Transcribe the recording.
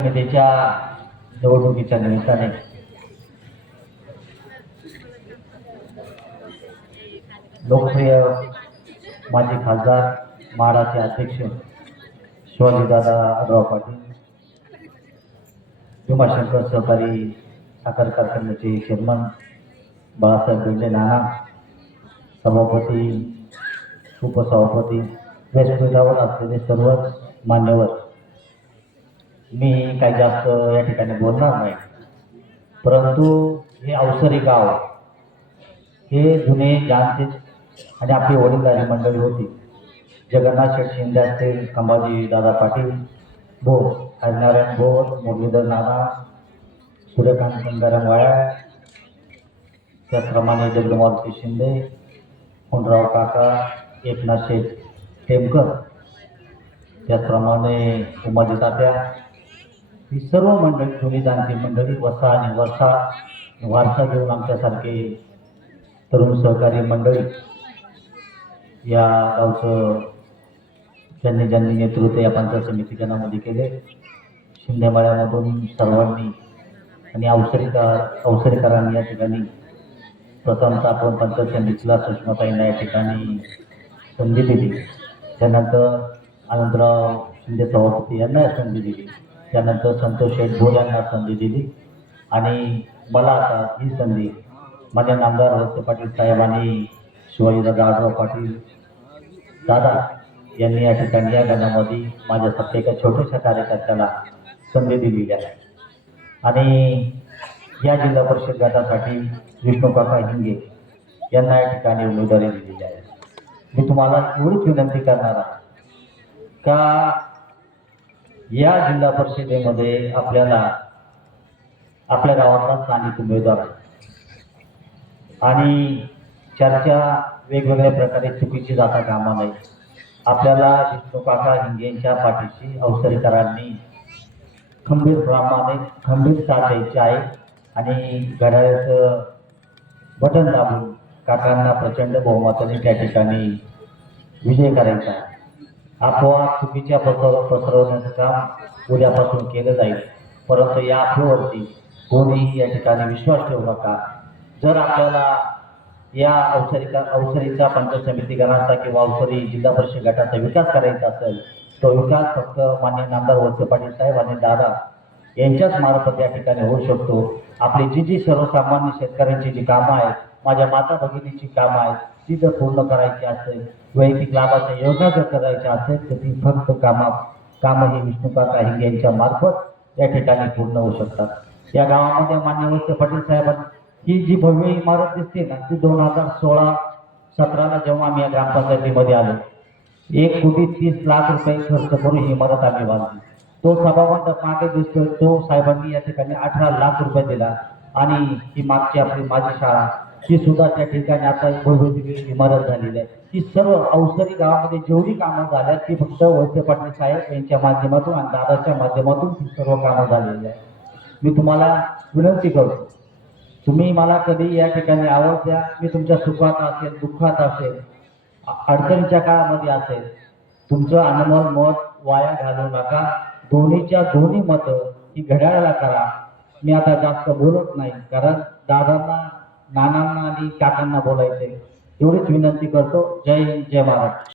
समितीच्या निवडणुकीच्या निमित्ताने लोकप्रिय माजी खासदार म्हाडाचे अध्यक्ष शिवाजीदादा आढराव पाटील, भीमाशंकर सहकारी साखर कारखान्याचे चेअरमन बाळासाहेब बेंडे नाना, सभापती उपसभापती, व्यासपीठावर असलेले सर्व मान्यवर, मी काही जास्त या ठिकाणी बोलणार नाही, परंतु हे अवसरी गाव हे जुने जाणते आणि आपली वडीलधारी मंडळी होती. जगन्नाथ शेठ शिंदे असतील, संभाजी दादा पाटील भो, हरिनारायण भोर, मुरलीधर नाना, सूर्यकांत गंगाराम वाया, त्याचप्रमाणे जगदमारुती शिंदे, हुनराव काका, एकनाथ शेठ टेमकर, त्याचप्रमाणे उमाजी तात्या, ही सर्व मंडळी जुनी जाणती मंडळी, वसा आणि वारसा घेऊन आमच्यासारखे तरुण सहकारी मंडळी या गावचं ज्यांनी नेतृत्व या पंचायत समितीच्या नावामध्ये केले. शिंदेमाळ्यामधून सर्वांनी आणि अवसरीकरांनी या ठिकाणी प्रथमतः आपण पंचायत समितीला सुषमाताईंना या ठिकाणी संधी दिली. त्यानंतर आनंदराव शिंदे सभापती यांना संधी दिली. त्यानंतर संतोष शेठ भोर यांना संधी दिली आणि मला आता ही संधी माझ्या नामदार वळसे पाटील साहेब आणि शिवाजीदादा आढराव पाटील दादा यांनी या ठिकाणी या गणामध्ये माझ्यासारख्या एका छोट्याशा कार्यकर्त्याला संधी दिलेली आहे. आणि या जिल्हा परिषद गटासाठी विष्णू काका हिंगे यांना या ठिकाणी उमेदवारी दिलेली आहे. मी तुम्हाला एवढीच विनंती करणार आहे का या जिल्हा परिषदेमध्ये आपल्याला आपल्या गावातला स्थानिक उमेदवार आणि चर्चा वेगवेगळ्या प्रकारे चुकीची जाता कामा नये. आपल्याला विष्णू काका हिंगेंच्या पाठीशी अवसरीकरांनी खंबीर साथ द्यायची आहे आणि घड्याळाचं बटन दाबून काकांना प्रचंड बहुमताने त्या ठिकाणी विजय करायचा आहे. अफवा चुकीच्या पसरवण्याचं काम उद्यापासून केलं जाईल, परंतु या अफवेवरती कोणीही या ठिकाणी विश्वास ठेवू नका. जर आपल्याला या अवसरीचा पंचायत समिती गणाचा किंवा अवसरी जिल्हा परिषद गटाचा विकास करायचा असेल, तो विकास फक्त माननीय नामदार वळसे पाटील साहेब आणि दादा यांच्याच मार्फत या ठिकाणी होऊ शकतो. आपली जी सर्वसामान्य शेतकऱ्यांची जी कामं आहेत, माझ्या माता भगिनीची कामं आहेत, ती जर पूर्ण करायची असेल, वैयक्तिक लाभाच्या योजना जर करायच्या असेल, तर ती फक्त कामं ही विष्णू काका हिंगे यांच्या मार्फत या ठिकाणी पूर्ण होऊ शकतात. या गावामध्ये माननीय वळसे पाटील साहेबांनी ही जी भव्य इमारत दिसते ना, ती 2016-17ला जेव्हा आम्ही या ग्रामपंचायतीमध्ये आलो, 1,30,00,000 रुपये खर्च करून ही इमारत आम्ही बांधली. तो सभामंडप मागे दिसतोय, तो साहेबांनी या ठिकाणी 18 लाख रुपये दिला आणि ही मागची आपली माझी शाळा ही सुद्धा त्या ठिकाणी आता भव्य इमारत झालेली आहे. ही सर्व अवसरी गावामध्ये जेवढी कामं झाल्या ती फक्त वळसे पाटील साहेब यांच्या माध्यमातून आणि दादाच्या माध्यमातून ही सर्व कामं झालेली आहे. मी तुम्हाला विनंती करतो, तुम्ही मला कधी या ठिकाणी आवाज द्या. मी तुमच्या सुखात असेल, दुःखात असेल, अडचणीच्या काळामध्ये असेल, तुमचं अनमोल मत वाया घालवू नका. दोन्हीच्या दोन्ही मतं ही घड्याळाला करा. मी आता जास्त बोलत नाही, कारण दादांना, नानांना आणि काकांना बोलायचे. एवढीच विनंती करतो. जय हिंद, जय महाराष्ट्र.